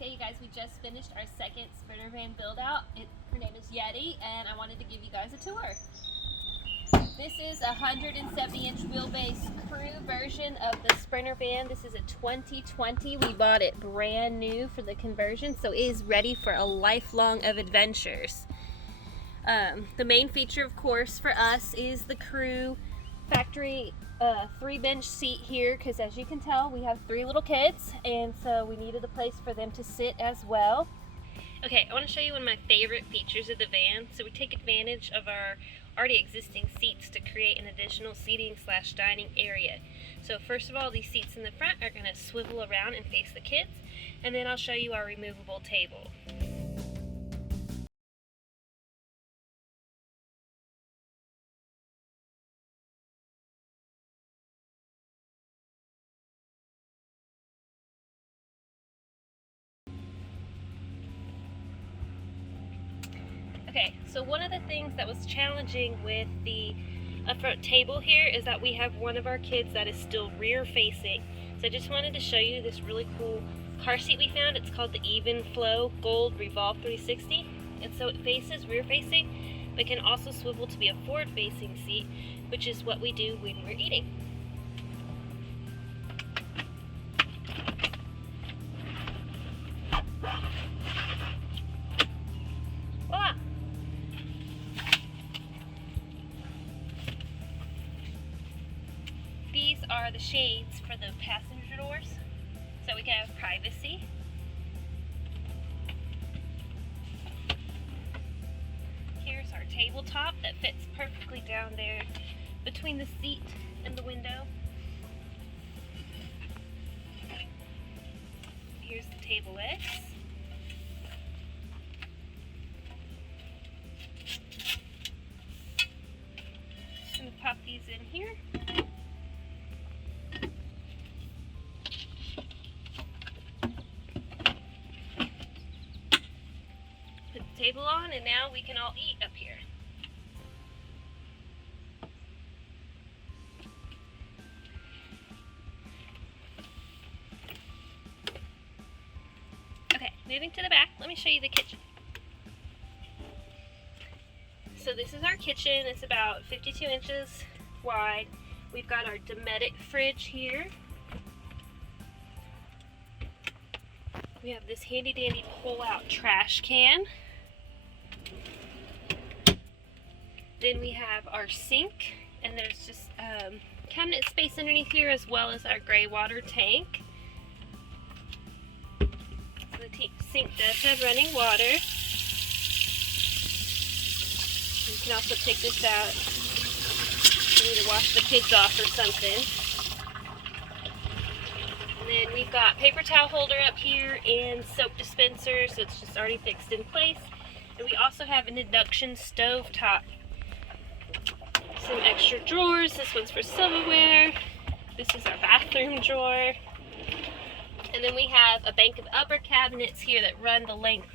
Okay, you guys, we just finished our second Sprinter van build out. Her name is Yeti, and I wanted to give you guys a tour. This is a 170-inch wheelbase crew version of the Sprinter van. This is a 2020. We bought it brand new for the conversion, so it is ready for a lifelong of adventures. The main feature, of course, for us is the crew factory 3-bench seat here, because as you can tell, we have 3 little kids, and so we needed a place for them to sit as well. Okay, I want to show you one of my favorite features of the van. So we take advantage of our already existing seats to create an additional seating / dining area. So first of all, these seats in the front are going to swivel around and face the kids, and then I'll show you our removable table. Okay, so one of the things that was challenging with the front table here is that we have one of our kids that is still rear facing. So I just wanted to show you this really cool car seat we found. It's called the Evenflo Gold Revolve 360. And so it faces rear facing, but can also swivel to be a forward facing seat, which is what we do when we're eating. These are the shades for the passenger doors, so we can have privacy. Here's our tabletop that fits perfectly down there between the seat and the window. Here's the table legs. I'm going to pop these in here. Table on, and now we can all eat up here. Okay, moving to the back, let me show you the kitchen. So this is our kitchen. It's about 52 inches wide. We've got our Dometic fridge here. We have this handy dandy pull-out trash can. Then we have our sink, and there's just cabinet space underneath here, as well as our gray water tank. So the sink does have running water. You can also take this out if you need to wash the kids off or something. And then we've got paper towel holder up here and soap dispenser, so it's just already fixed in place. And we also have an induction stove top. Some extra drawers. This one's for silverware. This is our bathroom drawer. And then we have a bank of upper cabinets here that run the length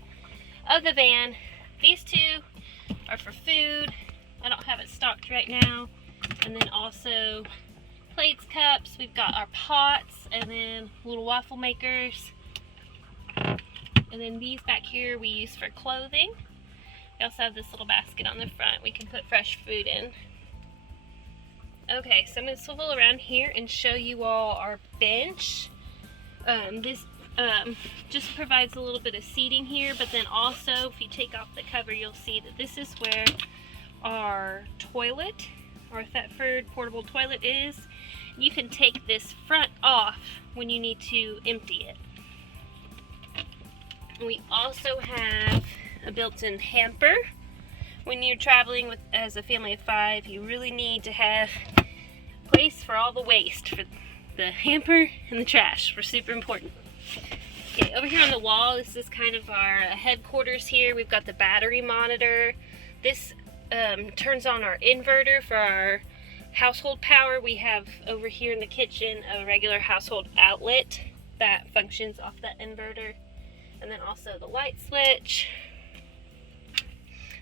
of the van. These 2 are for food. I don't have it stocked right now. And then also plates, cups. We've got our pots, and then little waffle makers. And then these back here we use for clothing. We also have this little basket on the front we can put fresh food in. Okay, so I'm going to swivel around here and show you all our bench. This just provides a little bit of seating here, but then also if you take off the cover, you'll see that this is where our toilet, our Thetford portable toilet is. You can take this front off when you need to empty it. We also have a built-in hamper. When you're traveling as a family of 5, you really need to have a place for all the waste, for the hamper and the trash. We're super important. Okay, over here on the wall, this is kind of our headquarters here. We've got the battery monitor. This turns on our inverter for our household power. We have over here in the kitchen a regular household outlet that functions off that inverter. And then also the light switch.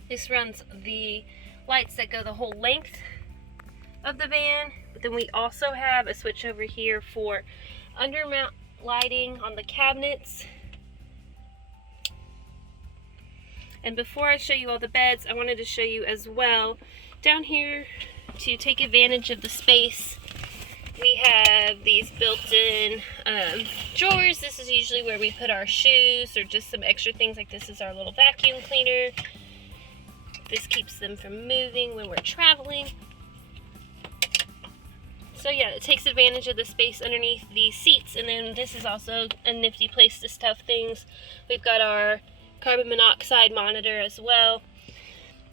This runs the lights that go the whole length of the van. But then we also have a switch over here for undermount lighting on the cabinets. And before I show you all the beds, I wanted to show you as well, down here, to take advantage of the space, we have these built-in drawers. This is usually where we put our shoes or just some extra things. Like this is our little vacuum cleaner. This keeps them from moving when we're traveling. So yeah, it takes advantage of the space underneath the seats, and then this is also a nifty place to stuff things. We've got our carbon monoxide monitor as well.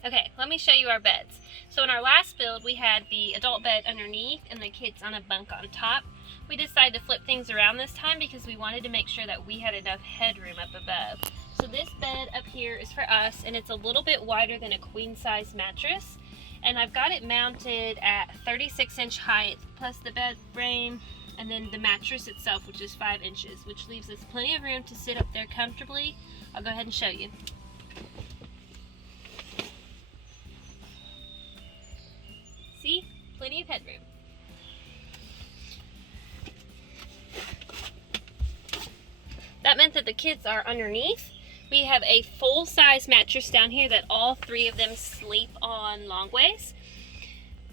Okay, let me show you our beds. So in our last build, we had the adult bed underneath and the kids on a bunk on top. We decided to flip things around this time because we wanted to make sure that we had enough headroom up above. So this bed up here is for us, and it's a little bit wider than a queen size mattress. And I've got it mounted at 36-inch height, plus the bed frame, and then the mattress itself, which is 5 inches, which leaves us plenty of room to sit up there comfortably. I'll go ahead and show you. See? Plenty of headroom. That meant that the kids are underneath. We have a full-size mattress down here that all 3 of them sleep on long ways.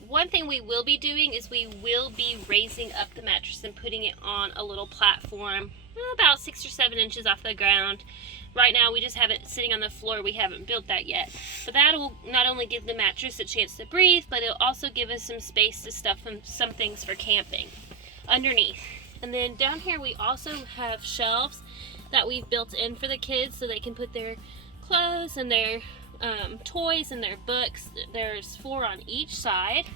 One thing we will be doing is we will be raising up the mattress and putting it on a little platform about 6 or 7 inches off the ground. Right now we just have it sitting on the floor. We haven't built that yet. But that will not only give the mattress a chance to breathe, but it'll also give us some space to stuff some things for camping underneath. And then down here we also have shelves that we've built in for the kids so they can put their clothes and their toys and their books. There's 4 on each side.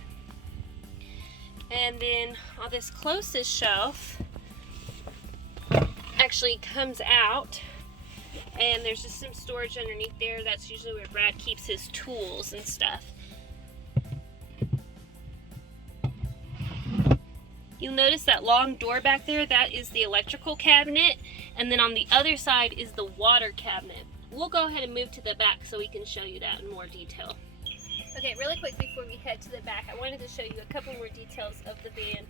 And then on this closest shelf actually comes out, and there's just some storage underneath there. That's usually where Brad keeps his tools and stuff. You'll notice that long door back there, that is the electrical cabinet, and then on the other side is the water cabinet. We'll go ahead and move to the back so we can show you that in more detail. Okay, really quick before we head to the back, I wanted to show you a couple more details of the van.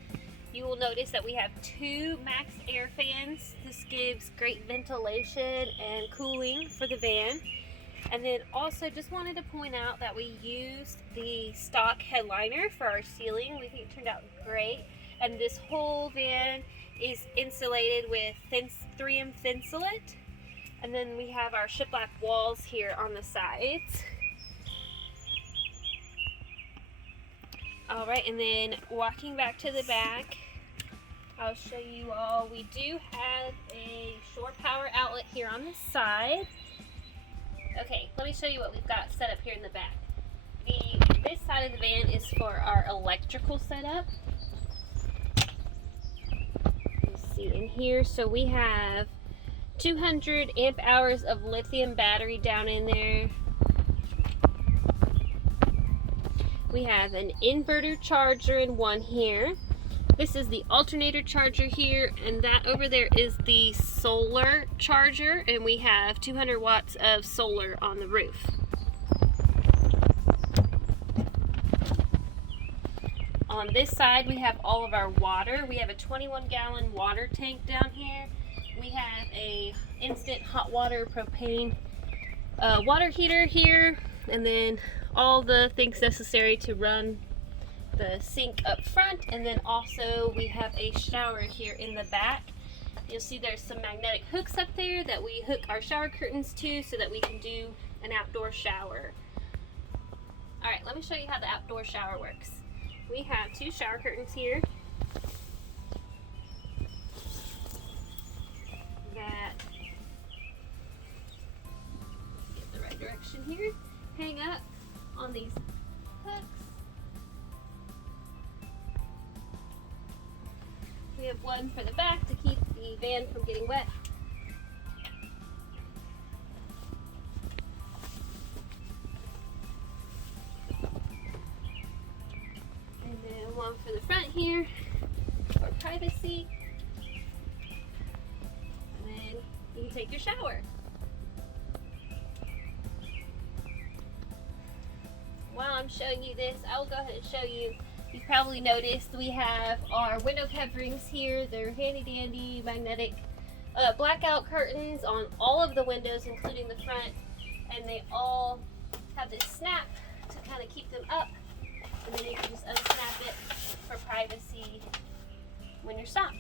You will notice that we have 2 MaxxAir Fans. This gives great ventilation and cooling for the van. And then also just wanted to point out that we used the stock headliner for our ceiling. We think it turned out great. And this whole van is insulated with 3M Thinsulate. And then we have our shiplap walls here on the sides. All right, and then walking back to the back, I'll show you all. We do have a shore power outlet here on the side. Okay, let me show you what we've got set up here in the back. This side of the van is for our electrical setup. In here, so we have 200 amp hours of lithium battery down in there. We have an inverter charger in one here. This is the alternator charger here, and that over there is the solar charger, and we have 200 watts of solar on the roof. On this side, we have all of our water. We have a 21-gallon water tank down here. We have a instant hot water propane water heater here, and then all the things necessary to run the sink up front. And then also we have a shower here in the back. You'll see there's some magnetic hooks up there that we hook our shower curtains to so that we can do an outdoor shower. All right, let me show you how the outdoor shower works. We have 2 shower curtains here that, get the right direction here, hang up on these hooks. We have one for the back to keep the van from getting wet. One for the front here for privacy, and then you can take your shower. While I'm showing you this, I'll go ahead and show you. You've probably noticed we have our window coverings here. They're handy dandy magnetic blackout curtains on all of the windows, including the front. and they all have this snap to kind of keep them up, and then you can just unsnap it for privacy when you're stopped.